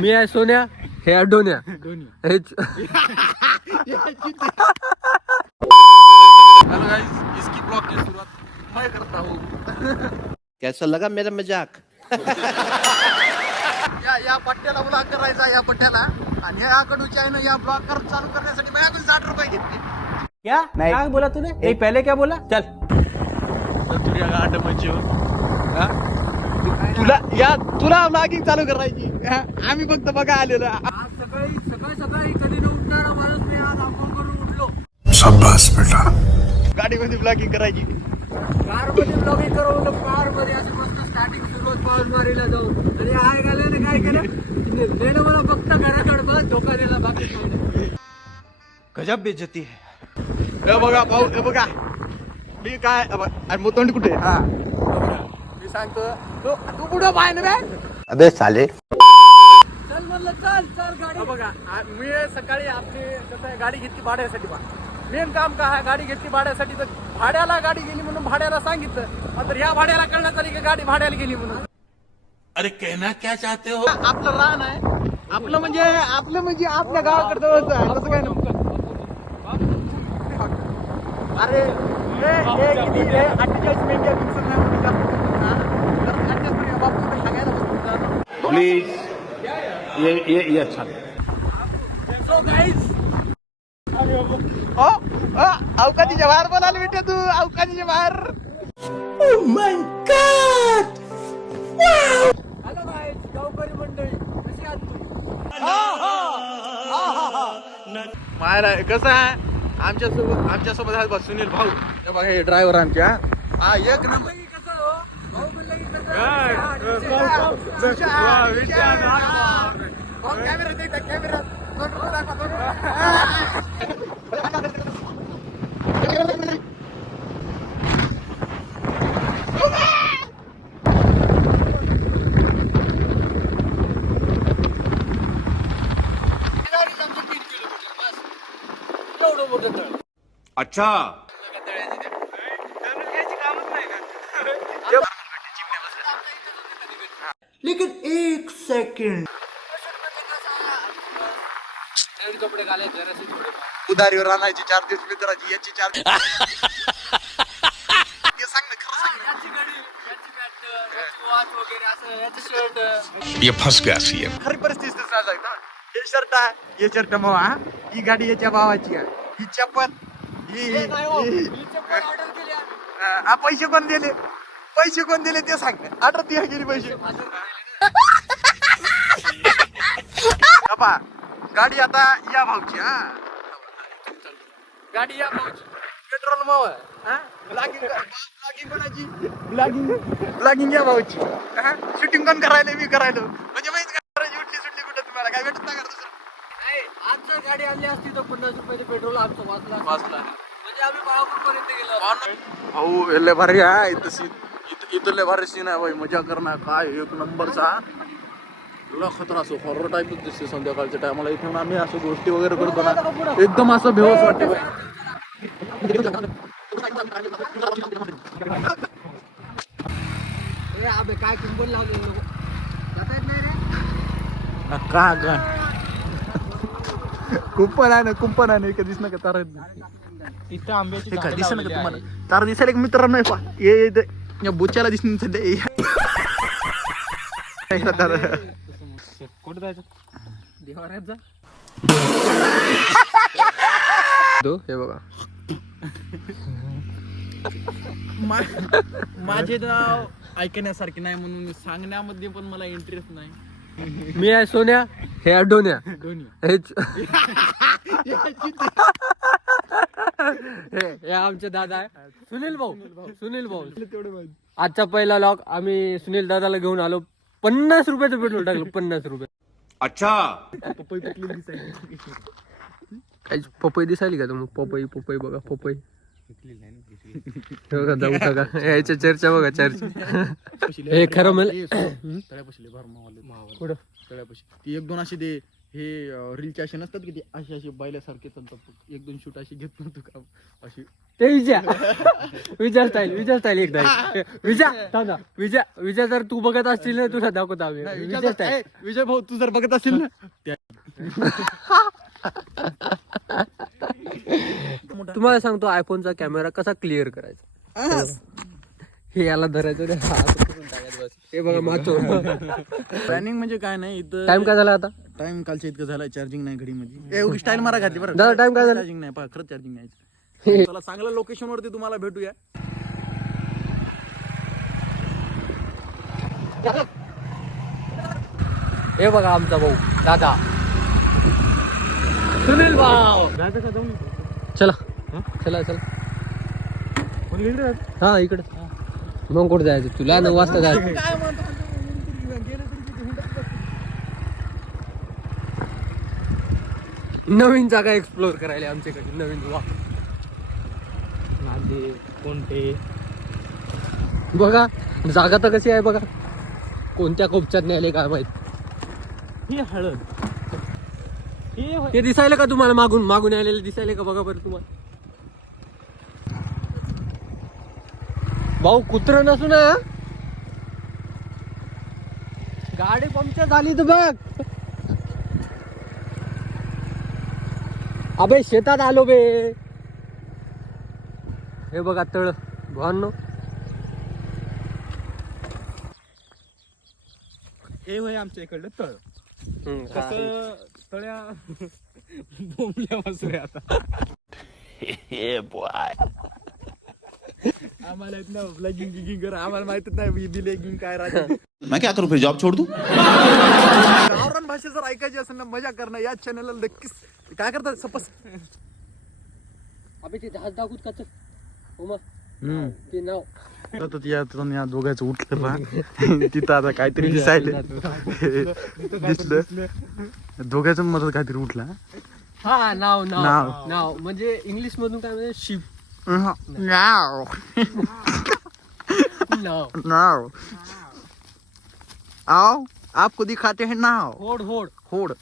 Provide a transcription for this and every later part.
मी आहे सोन्या, हे अडोन्या. हेलो गाइस, इसकी ब्लॉग की शुरुआत मैं करता हूँ. कैसा लगा मेरा मजाक? या पट्ट्याला ब्लॉग करायचा, या पट्ट्याला. आणि या कडूच्या आहे ना, या ब्लॉग चालू करण्यासाठी माझ्याकडून 60 रुपये घेतले. क्या नहीं. क्या बोला तूने? नहीं, पहले क्या बोला? चल. तुझ्या गाठ तुला ब्लॉगिंग चालू करायची. आम्ही फक्त बघा आलेलो. आज सकाळी कधी न उठणारा माणूस मी आज आंघोळ करून उठलो. शाबाश बेटा. गाडीमध्ये ब्लॉगिंग करायची. कार मध्ये ब्लॉगिंग करून कार मध्ये असं मस्त स्टार्टिंग सुरुवात पावनवारीला जाऊन आणि आय घाल्याने काय केलं त्यानं मला फक्त घराकडे बस धोका दिला बाकी काही नाही. गजब बेइज्जती है. हे बघा भाऊ, हे बघा मी काय आणि मोतोंडी कुठे? हा मी सांगतो, तू पुढं पाय ना. अबे साले. चल म्हणलं चल गाडी बघा मी सकाळी आपली कसं आहे, गाडी घेतली भाड्यासाठी. मेन काम काय आहे, गाडी घेतली भाड्यासाठी. तर भाड्याला गाडी गेली म्हणून भाड्याला सांगितलं, तर ह्या भाड्याला कळण्यात आली की गाडी भाड्याला गेली म्हणून. अरे कहना क्या चाहते हो? आपलं रान आहे, आपलं म्हणजे आपल्या गावाकडे जवळच आहे. तसं काय नव्हतं. अरे हे किती रे, 48 मिनिटं दिवसात नाही म्हणून जास्त दिवसात ना. तर 48 मिनिटं बापू तर सांगायला बसतो. प्लीज ये अच्छा. सो गाईज अवकाशीच्या बाहेर बोलायला भेटे तू, अवकाशीच्या बाहेर. हॅलो गाईज, गावकरी मंडळी कशी आहात तुम्ही? मायला कसं आहे, आमच्यासोबत आहे बस सुनील भाऊ. हे बघा हे ड्रायव्हर आमच्या. हा एक नंबर. कसं हो? भाऊ बोलला की कसं? कॅमेरा अच्छा. लेकिन एक सेकंड. कपडे घालायचे जरासे थोडे. उधारीवर आणायची 4 दिवस मित्राची, याची 4 दिवस. हे सांग ना, खरं सांग ना. याची घडी, याची बॅट, याची वॉच वगैरे असं, याचं शर्ट. ये फंस गया सीएम. खरी परिस्थिती सांगता. हे शर्ट आहे, हे शर्ट मवा. ही गाडी याच्या भावाची आहे. ही चप्पल ऑर्डर केली आम्ही. पैसे कोण दिले ते सांग. ऑर्डर ती गेली पैसे. बाबा गाडी आता या भाऊची. गाडी या भाऊची. पेट्रोल मव ब्लॉगिंग या भाऊची. शूटिंग कोण करायला? मी करायलो. म्हणजे माहिती करायची उठली सुटली कुठं तुम्हाला काय भेटत नाही का दुसरं? नाही, आज जर गाडी आणली असती तर 50 रुपयाचे पेट्रोल आमचं वाचला. म्हणजे आम्ही बाळापूरपर्यंत गेलो. भाऊ लय भारी आहे. इथं लय भारी सीन आहे भाई. मजा करणार काय एक नंबरचा. तुला खतरा असं हॉरर टाईपच दिसते संध्याकाळच्या टायमाला. इथे आम्ही असं गोष्टी वगैरे करतो ना, एकदम असं बेहोश वाटते भाई. अबे काय कुंभल लावले लोक जाता येत नाही रे. का कुंपण आहे ना कधीच नका तारा इथं आंब्याची काय दिसेल का तुम्हाला? तारा दिसेल एक मित्र नाही पा या बुच्याला दिसून कुठं जायचं? देवाऱ्यात जा. हे बघा माझे नाव ऐकण्यासारखे नाही म्हणून सांगण्यामध्ये पण मला इंटरेस्ट नाही. मी आहे सोन्या, हे अडोन्या. हे आमचे दादा आहे सुनील भाऊ. आजचा पहिला लॉक आम्ही सुनील दादाला घेऊन आलो. 50 रुपयाचं पेट्रोल टाकलं. 50 रुपये. अच्छा. काही पपई दिसायली का तुम्ही? पपई बघा. पपई बघा जाऊ टाका. याच्या चर्चा बघा चर्चा. हे खरं म्हणलं तळ्यापाशी ती 1-2 अशी दे हे रीलचे असे नसतात की ते अशी अशी बैल्यासारखे चालतात. 1-2 शूट अशी घेत नव्हतो का अशी. ते विजय स्टाईल एकदा विजय जर तू बघत असतील ना तुला दाखवतो आम्ही विजय स्टाईल. विजय भाऊ तू जर बघत असेल ना तुम्हाला सांगतो आयफोनचा कॅमेरा कसा क्लिअर करायचा. हे याला धरायचं रे, हात पकडून टाकायचं बस. हे बघा मागतो. प्लॅनिंग म्हणजे काय नाही इथं. टाइम काय झाला आता? टाइम कालच्या इतकं झालाय. चार्जिंग नाही घडी मध्ये. स्टाईल मारा घातली बरं. दादा टाइम काय झाला? चार्जिंग नाही खरंच चार्जिंग नाही. चला चांगल्या लोकेशन वरती तुम्हाला भेटूया. हे बघा आमचा भाऊ दादा सुनील भाऊ. चला चला चला हा इकडे. मग कुठे जायचं तुला? 9 वाजता जायचं. काय म्हणतो नवीन जागा एक्सप्लोर करायला आमच्याकडे. नवीन वा कोणते बघा जागा तर कशी आहे बघा. कोणत्या कोपच्यात न्यायले काय माहित. ही हळद हे दिसायला का तुम्हाला? मागून मागून आलेले दिसायले का? बघा बरं तुम्हाला. भाऊ कुत्र नसू ना गाडी पंक्चर झाली तर बघ. अबे शेतात आलो बे. हे बघा तळ भावांनो. हे होय आमच्या इकडलं तळ. कसं तळ्या बोंबल्या वासरे आता. आम्हाला इथनं ब्लॅगिंग गिगिंग कर. आम्हाला माहितच नाही बिलेगिंग काय राहते. मैं क्या करूं फिर जॉब छोड़ दूं? गावरान भाषा जर ऐकायची असेल ना मजा करणं या चॅनलला नक्कीच. काय करतात सपस अबे ते जहाज दाखवत का? चल उमा ते नाव या दोघांचं उठलं बा. तिथं आता काहीतरी दिसायला दिसलं. दोघांचं मदत काहीतरी उठला. हा नाव नाव नाव. नाव म्हणजे इंग्लिश मधून काय म्हणजे शिप. नाव नाव नाव आओ आपको दिखाते हैं नाव. होड होड होड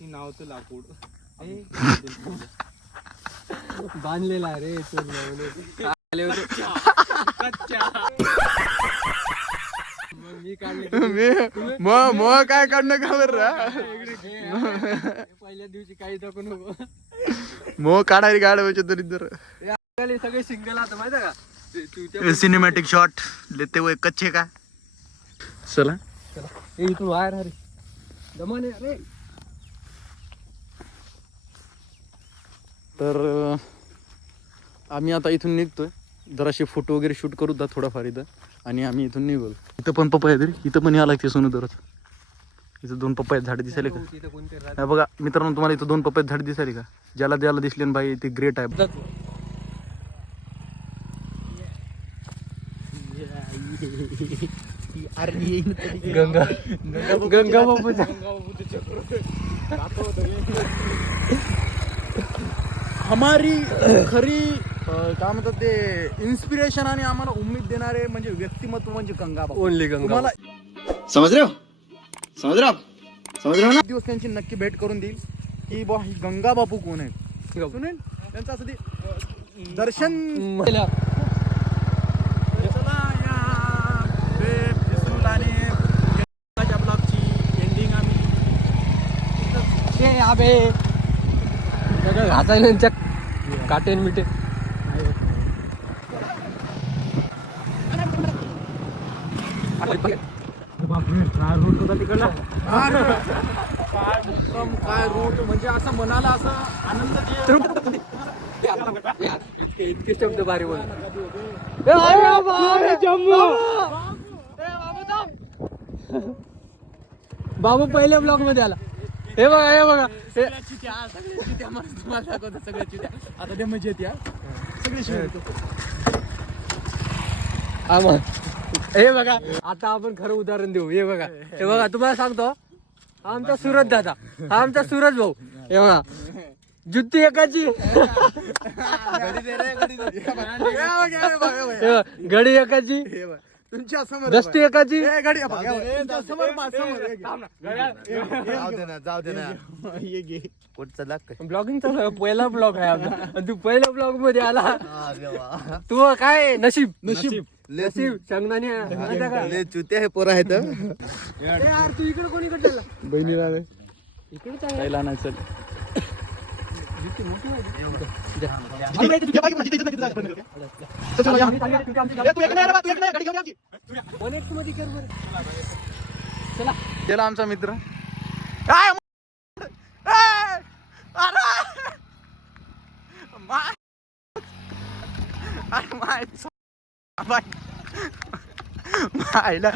नावचं लाकूड बांधलेला रे. आले होते मग मी काढले. मग काय काढणं का बरं. पहिल्या दिवशी काही दाखवू नको. मग काढायला गाडवायचे तरी तर. सगळे सिंगल आता माहिती का? सिनेमॅटिक शॉट लेते हुए कच्चे का. चला इथून बाहेर अरे दमाने अरे. तर आम्ही आता इथून निघतोय. जराशे फोटो वगैरे शूट करू दा थोडाफार इथं आणि आम्ही इथून निघू. इथं पण पपया तरी इथं पण या लागते सोनू दरच. इथं 2 पपया झाड दिसायले का? तिथं कोणते हा बघा मित्रांनो तुम्हाला इथं 2 पपया झाड दिसायले का? ज्याला ज्याला दिसले ना भाई ते ग्रेट आहे. गंगा गंगा बापूचा हमारी खरी काय म्हणतात ते इन्स्पिरेशन आणि आम्हाला उमेद देणारे म्हणजे व्यक्तिमत्व म्हणजे गंगा बापू. ओनली गंगा. तुम्हाला समझ रहे हो? समझ रहे हो आप? समझ रहे हो ना? एक दिवस त्यांची नक्की भेट करून देईल की बा ही गंगा बापू कोण आहेत. सुनील त्यांचं असं ते दर्शन. चला या पिस्तूल आणि ब्लॉगची एंडिंग आम्ही ते आबे सगळं घासायला काटेन मिटे. काय रूट म्हणजे असं मनाला असं आनंद इतके शब्द भारी बोल. बाबू पहिल्या ब्लॉग मध्ये आला. हे बघा हे बघा तुम्हाला दाखवतो सगळ्याची त्या. आता ते मजा येते सगळे. हे बघा आता आपण खरं उदाहरण देऊ. हे बघा हे बघा तुम्हाला सांगतो आमचा सूरज दादा, आमचा सूरज भाऊ. हे बघा जुत्ती एकाची घडी एकाची तुमच्या समोर दस्ती एकाची गाडी समोर जाऊ दे ना कुठचं लाग ब्लॉगिंग चालू आहे. पहिला ब्लॉग आहे आमचा आणि तू पहिल्या ब्लॉग मध्ये आला. तू काय नशीब नशीब सांगताना माहिती का? लय चुत्या हे पोरं आहेत यार तू इकडे कोणीकडे चालला? बहिणीला इकडे चालला. पहिला नाही चल Connect मध्ये कर बरं. चला गेला आमचा मित्र काय मायला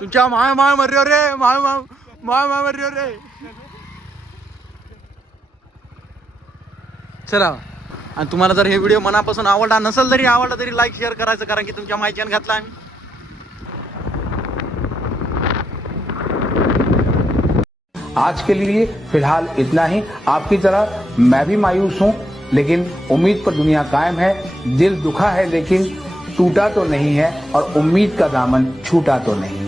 तुमच्या माय माय मर्यो रे माय माय माय माय मर्यो रे. चला आणि तुम्हाला जर हे व्हिडिओ मनापासून आवडला नसेल तरी आवडला तरी लाईक शेअर करायचं कारण की तुमच्या माहितीने घातला आम्ही. आज के लिए फिलहाल इतना ही. आपकी तरह मैं भी मायूस हूँ, लेकिन उम्मीद पर दुनिया कायम है. दिल दुखा है लेकिन टूटा तो नहीं है और उम्मीद का दामन छूटा तो नहीं.